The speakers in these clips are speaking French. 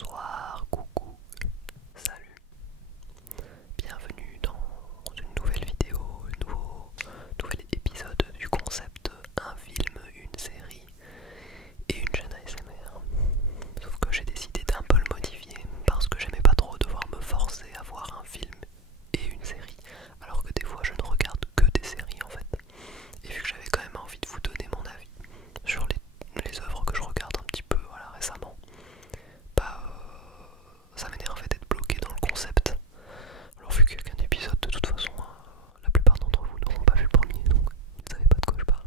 Bonsoir, coucou, salut, bienvenue dans une nouvelle vidéo, nouvel épisode du concept un film, une série et une chaîne ASMR. Sauf que j'ai décidé d'un peu le modifier parce que j'aimais pas trop devoir me forcer à voir un film et une série, alors que des fois je ne regarde que des séries en fait. Et vu que j'avais quand même envie de vous donner mon avis sur les œuvres que je regarde un petit peu récemment, ça m'énerve en fait d'être bloqué dans le concept. Alors vu qu'il n'y a qu'un épisode, de toute façon, la plupart d'entre vous n'auront pas vu le premier, donc vous ne savez pas de quoi je parle.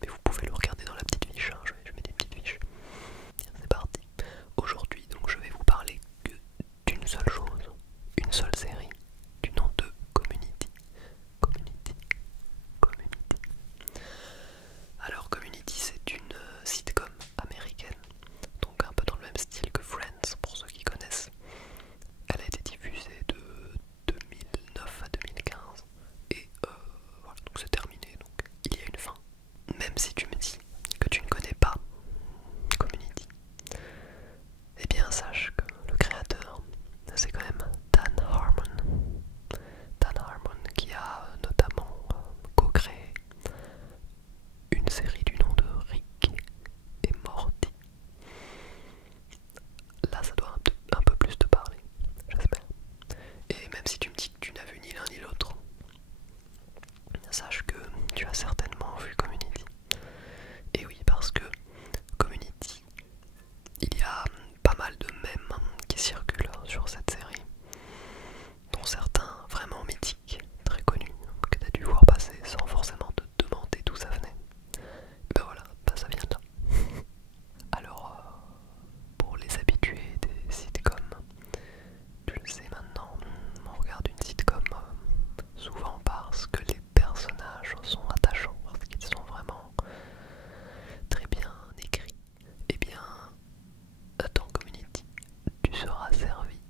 Mais vous pouvez le regarder dans la petite fiche, je mets des petites fiches. C'est parti. Aujourd'hui, donc, je vais vous parler que d'une seule chose, une seule série, du nom de Community. Community. Community. Alors Community, c'est une sitcom américaine, donc un peu dans le même style que Friends pour ceux qui connaissent. Elle a été diffusée de 2009 à 2015 et voilà, donc c'est terminé, donc il y a une fin. Même si tu me dis que tu ne connais pas Community, eh bien sache que le créateur, c'est quand même Dan Harmon. Dan Harmon qui a notamment co-créé une série du nom de Rick et Morty. Là ça doit un peu plus te parler, j'espère. Et même si tu me dis que tu n'as vu ni l'un ni l'autre, sache que tu as certainement vu Community. Et oui, parce que Community, il y a pas mal de mèmes qui circulent sur cette série, dont certains vraiment mythiques, très connus, que tu as dû voir passer sans forcément te demander d'où ça venait. Et ben voilà, ça vient de là. Alors, pour les habitués des sitcoms, tu le sais maintenant, on regarde une sitcom souvent parce que les personnages sont attachants, parce qu'ils sont vraiment très bien écrits. Eh bien, dans Community, tu seras servi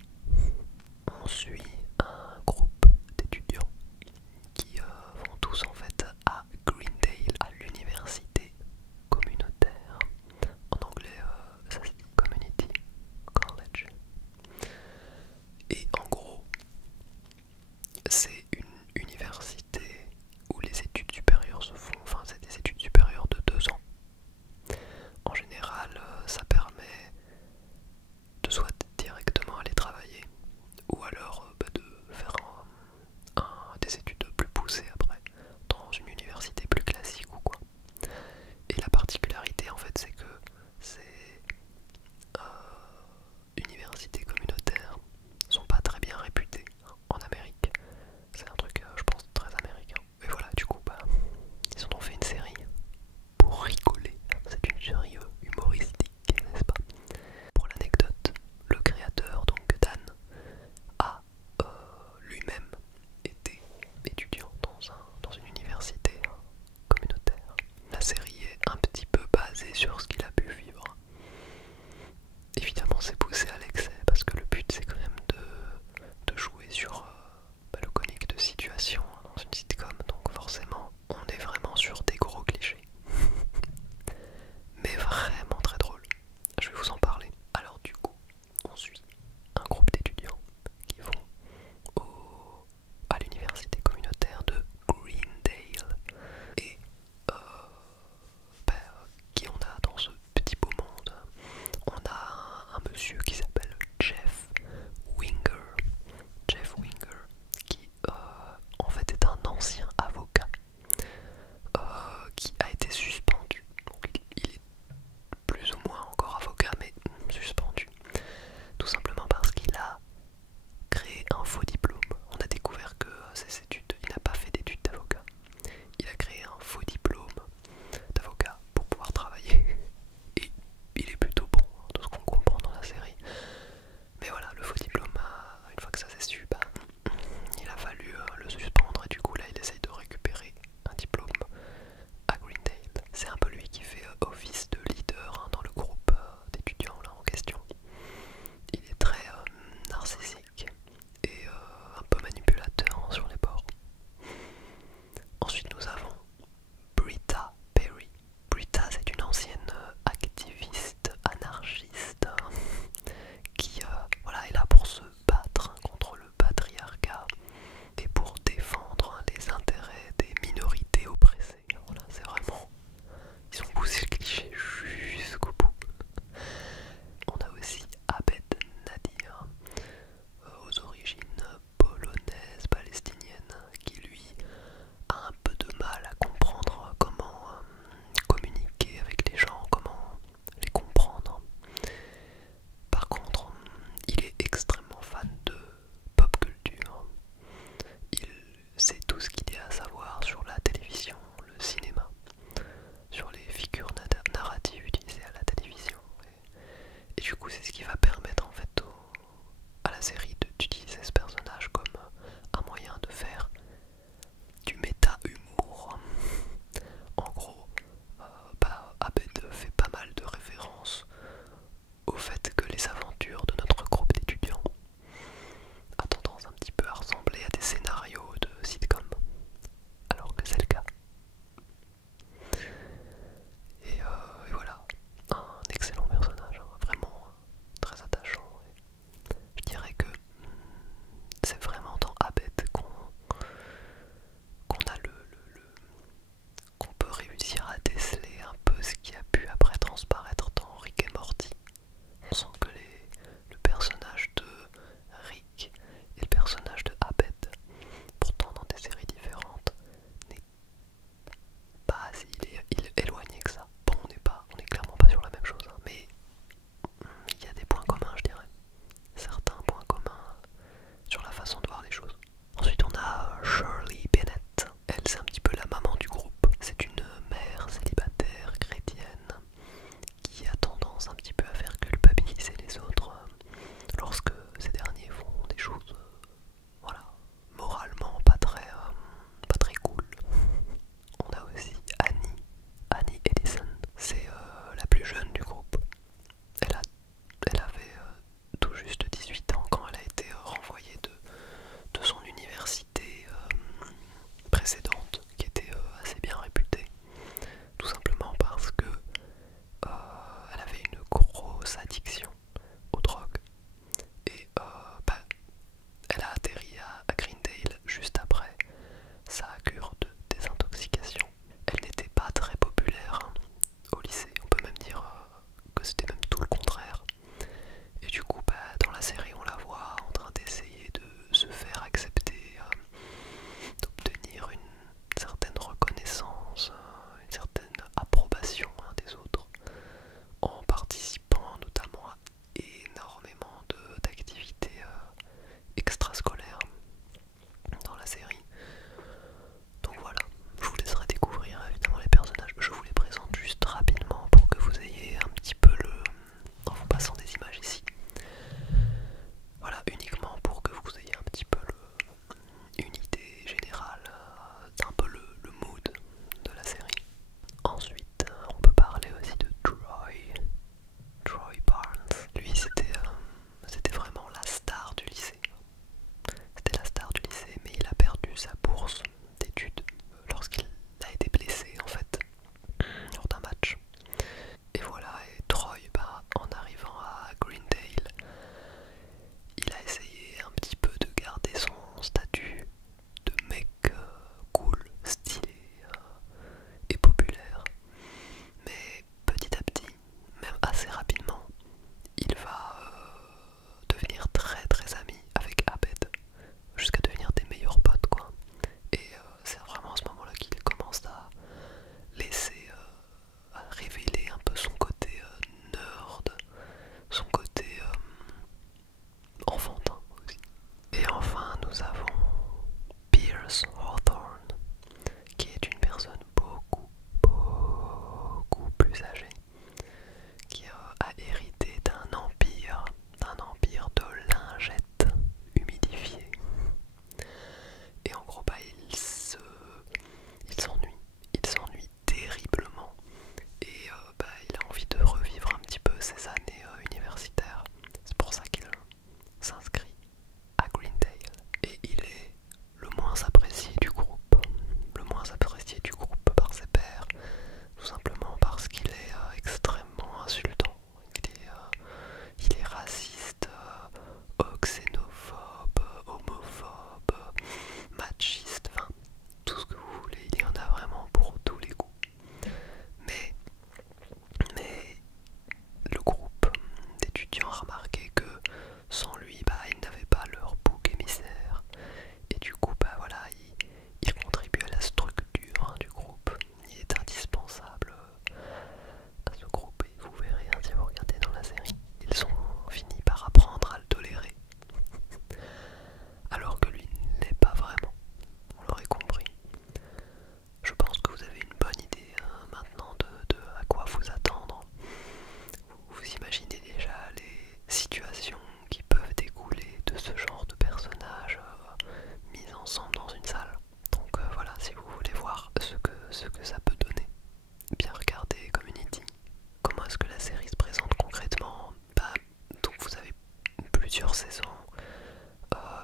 plusieurs saisons.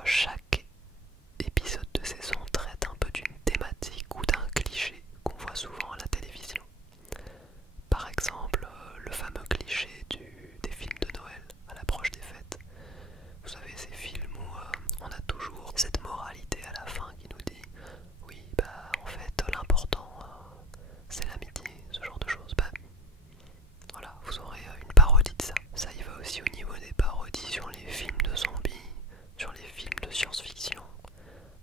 Chaque épisode de saison traite un peu d'une thématique ou d'un cliché qu'on voit souvent à la télévision. Par exemple, le fameux cliché des films de Noël à l'approche des fêtes. Vous savez, ces films où on a toujours cette moralité à la fin qui nous dit oui, bah en fait, l'important c'est l'amitié, ce genre de choses. Bah voilà, vous aurez une parodie de ça. Ça y va aussi au niveau des parodies sur les films de zombies, sur les films de science-fiction,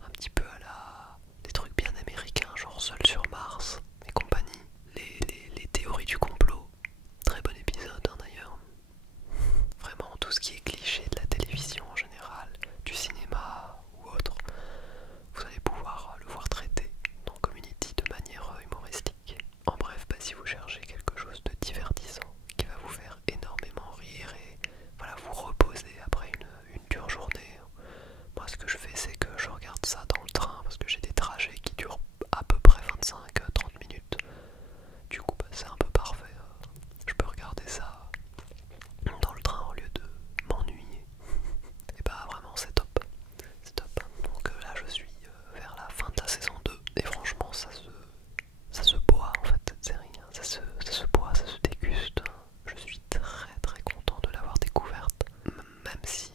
un petit peu à la des trucs bien américains, genre Seul sur Mars et compagnie. Les théories du complot, très bon épisode hein, d'ailleurs. Vraiment tout ce qui est cliché de la télévision en général, du cinéma ou autre, vous allez pouvoir le voir traité dans Community de manière humoristique. En bref, bah, si vous cherchez quelque chose de divertissant qui va vous faire énormément rire et voilà, vous reposer après une dure journée, moi ce que je fais c'est que je regarde ça dans le train parce que j'ai des trajets qui durent à peu près 25-30 minutes. Du coup bah, c'est un peu parfait, je peux regarder ça dans le train au lieu de m'ennuyer. Et bah vraiment c'est top, c'est top. Donc là je suis vers la fin de la saison 2 et franchement ça se boit en fait cette série, hein. Ça se boit, ça se déguste. Je suis très très content de l'avoir découverte, même si